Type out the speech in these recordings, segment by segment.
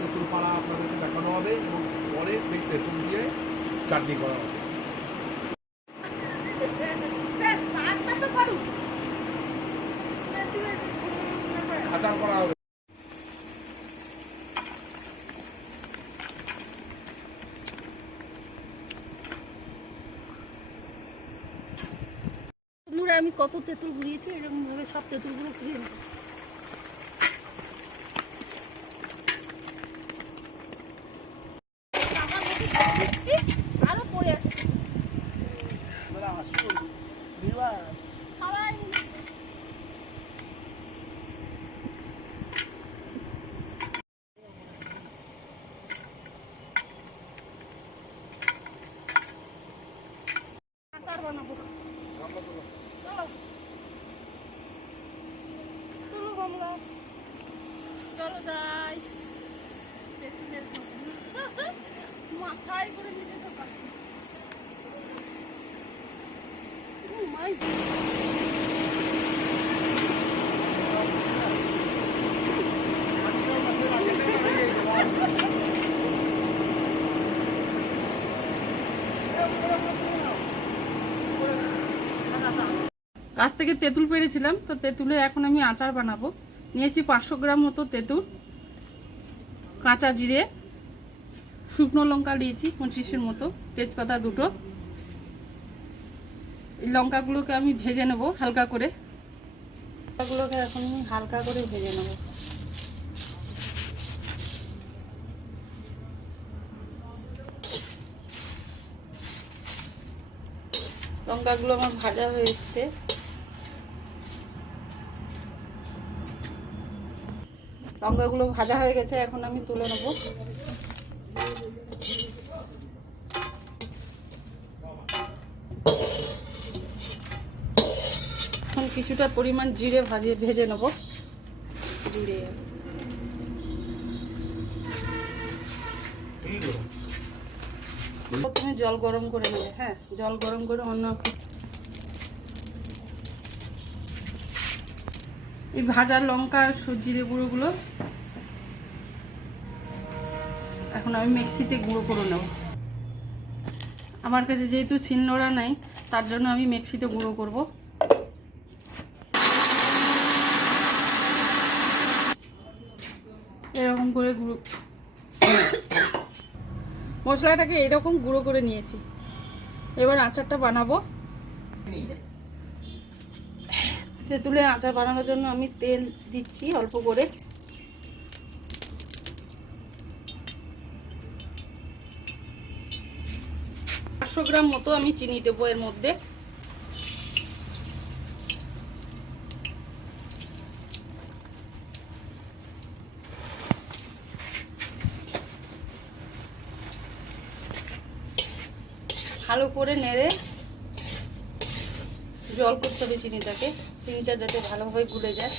তেঁতুল পাড়া আপনাদেরকে দেখানো হবে এবং পরে সেই তেঁতুল দিয়ে চাটনি করা হবে। আমি কত তেঁতুল ঘুরিয়েছি এরকম ভাবে সব তেঁতুলগুলো ঘুরিয়ে নেব চলো যাই। মাথায় করে গাছ থেকে তেঁতুল পেরেছিলাম তো তেঁতুলের এখন আমি আচার বানাবো। নিয়েছি পাঁচশো গ্রাম মতো তেঁতুল, কাঁচা জিরে, শুকনো লঙ্কা নিয়েছি পঁচিশের মতো, তেজপাতা দুটো। লঙ্কাগুলোকে আমি ভেজে নেব হালকা করে। লঙ্কাগুলোকে এখন আমি হালকা করে ভেজে নেব। লঙ্কাগুলো আমার ভাজা হয়ে এসছে। লঙ্কাগুলো ভাজা হয়ে গেছে এখন আমি তুলে নেব। এখন কিছুটা পরিমাণ জিরে ভাজে ভেজে নেব। জিরে। প্রথমে জল গরম করে নেবে হ্যাঁ জল গরম করে অন্য এই ভাজা লঙ্কা জিরে গুঁড়োগুলো। এখন আমি মিক্সিতে গুঁড়ো করে নেব। আমার কাছে যেহেতু শিলনোড়া নাই, তার জন্য আমি মিক্সিতে গুঁড়ো করব। এরকম করে গুঁড়ো। মশলাটাকে এরকম গুঁড়ো করে নিয়েছি। এবার আচারটা বানাবো। তেঁতুলের আচার বানানোর জন্য আমি তেল দিচ্ছি অল্প করে। পাঁচশো গ্রাম মতো আমি চিনি দেবো এর মধ্যে। ভালো করে নেড়ে জল করতে হবে চিনিটাকে। চিনিটা যাতে ভালোভাবে গুলে যায়।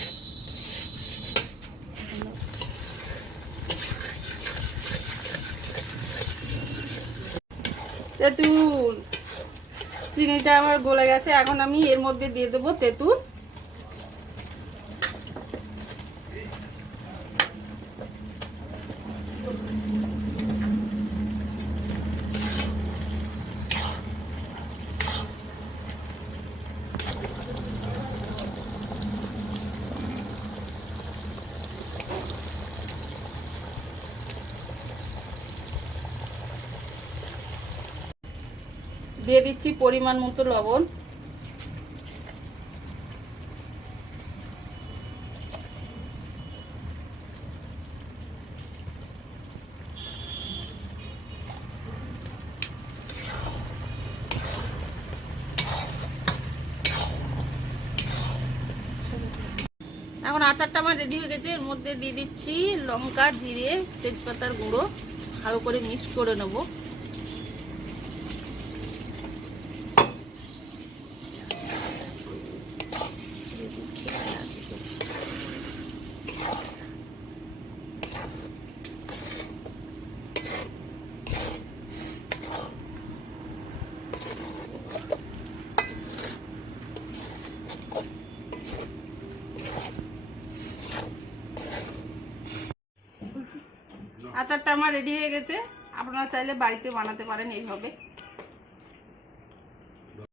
তেঁতুল। চিনিটা আমার গলে গেছে, এখন আমি এর মধ্যে দিয়ে দেবো তেঁতুল। দিয়ে দিচ্ছি পরিমাণ মতো লবণ। এখন আচারটা আমার রেডি হয়ে গেছে। এর মধ্যে দিয়ে দিচ্ছি লঙ্কা, জিরে, তেজপাতার গুঁড়ো। ভালো করে মিক্স করে নেব। আচারটা আমার রেডি হয়ে গেছে। আপনারা চাইলে বাড়িতে বানাতে পারেন এইভাবে।